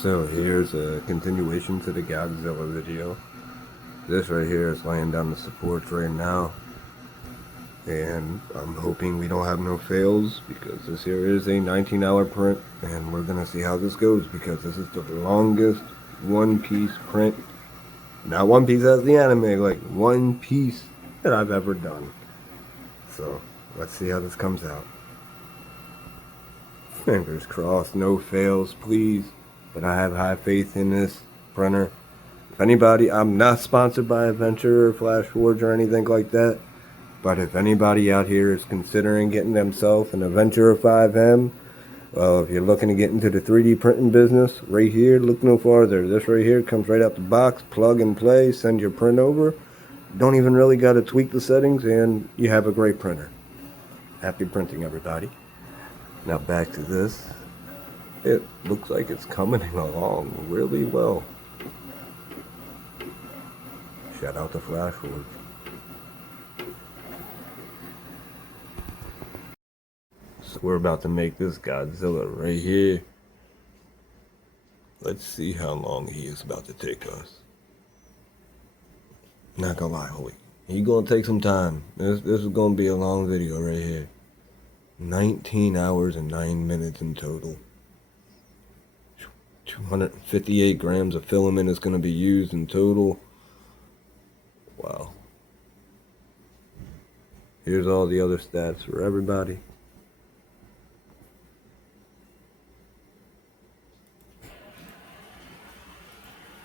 So here's a continuation to the GodZilla video. This right here is laying down the supports right now. And I'm hoping we don't have no fails because this here is a 19-hour print. And we're going to see how this goes because this is the longest one-piece print. Not One Piece as the anime, like one piece that I've ever done. So let's see how this comes out. Fingers crossed, no fails, please. But I have high faith in this printer. If anybody, I'm not sponsored by Adventure or Flash Forge or anything like that. But if anybody out here is considering getting themselves an Adventure 5M, well, if you're looking to get into the 3D printing business, right here, look no farther. This right here comes right out the box, plug and play, send your print over. Don't even really got to tweak the settings, and you have a great printer. Happy printing, everybody. Now back to this. It looks like it's coming along really well. Shout out to Flash Forge. So we're about to make this GodZilla right here. Let's see how long he is about to take us. Not gonna lie, holy. He gonna take some time. This is gonna be a long video right here. 19 hours and 9 minutes in total. 258 grams of filament is gonna be used in total. Wow. Here's all the other stats for everybody.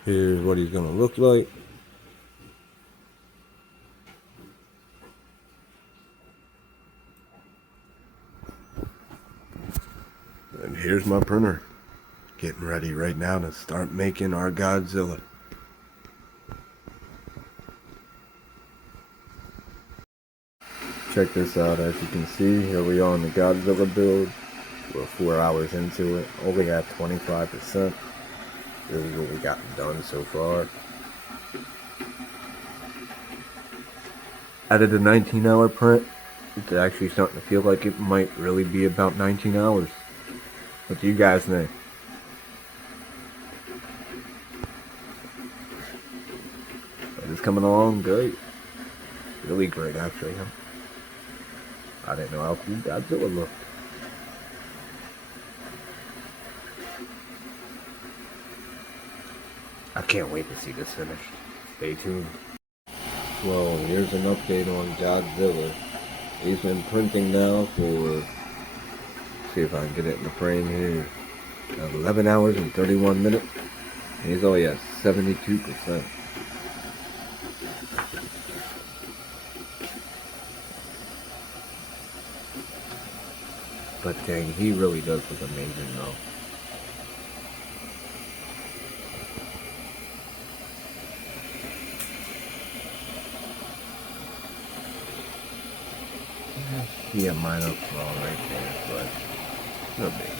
Here's what he's gonna look like. And here's my printer. Getting ready right now to start making our GodZilla. Check this out, as you can see, here we are on the GodZilla build. We're 4 hours into it, only at 25%. This is what we got done so far. Out of the 19-hour print, it's actually starting to feel like it might really be about 19 hours. What do you guys think? It is coming along great. Really great, actually. I didn't know how cool GodZilla looked. I can't wait to see this finished. Stay tuned. Well, here's an update on GodZilla. He's been printing now for, see if I can get it in the frame here, 11 hours and 31 minutes. And he's only at 72%. But dang, he really does look amazing though. Yeah, minor flaw right there, but no big.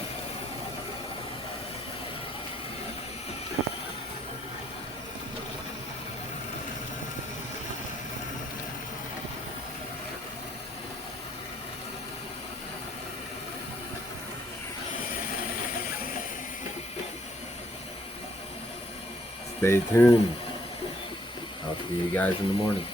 Stay tuned. I'll see you guys in the morning.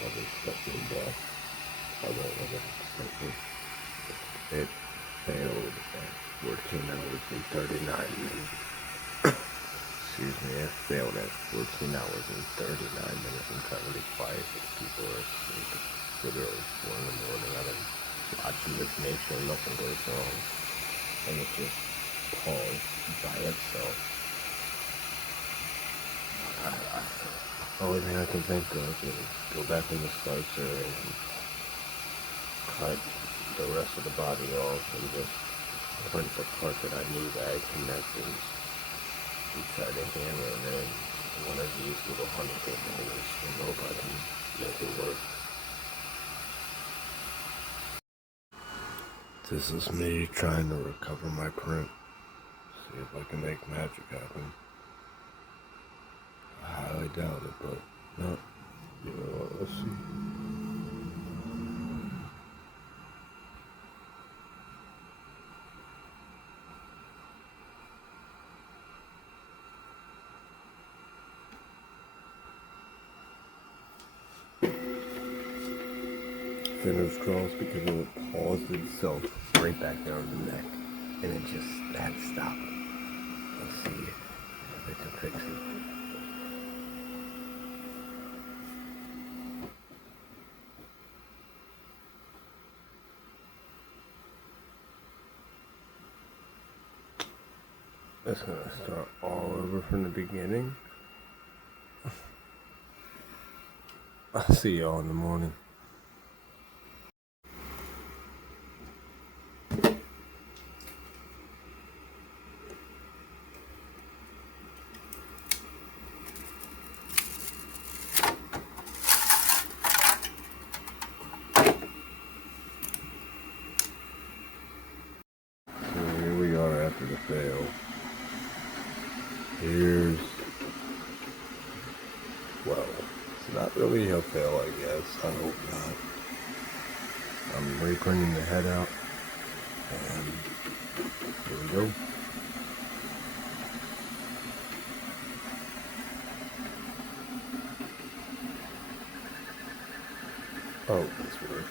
was expecting that. I wasn't expecting. It failed at 14 hours and 39 minutes. Excuse me, it failed at 14 hours and 39 minutes. I'm trying to be quiet because people are asleep. It's literally 4 in the morning. I've been watching this, make sure nothing goes wrong. And it just paused by itself. Only thing I can think of is go back in the slicer and cut the rest of the body off and just print the part that I need to add connectors inside the hammer, and then one of these little honeycomb holes, and hope I can make it work. This is me trying to recover my print. See if I can make magic happen. I highly doubt it, but no. You know what, let's see. Fingers crossed, because it paused itself right back there on the neck, and it just had to stop. Let's see if I can fix it. It's gonna start all over from the beginning. I'll see y'all in the morning. So here we are after the fail. Here's, well, it's not really a fail, I guess. I hope not. I'm reprinting the head out, and here we go. Oh, this works.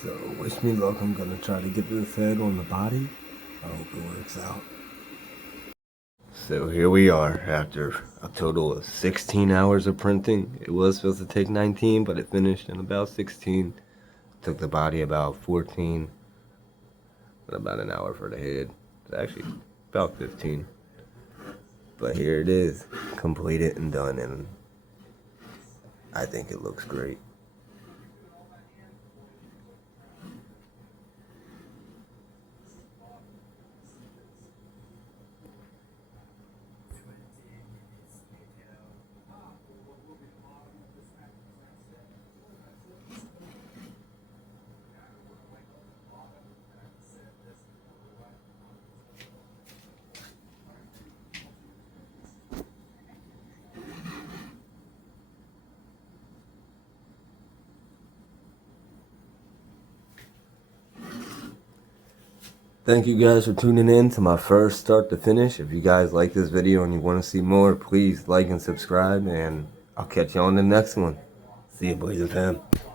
So, wish me luck. I'm gonna try to get this head on the body. I hope it works out. So here we are after a total of 16 hours of printing. It was supposed to take 19, but it finished in about 16. Took the body about 14, but about an hour for the head. It's actually about 15. But here it is, completed and done, and I think it looks great. Thank you guys for tuning in to my first start to finish. If you guys like this video and you want to see more, please like and subscribe, and I'll catch you on the next one. See you, boys and fam.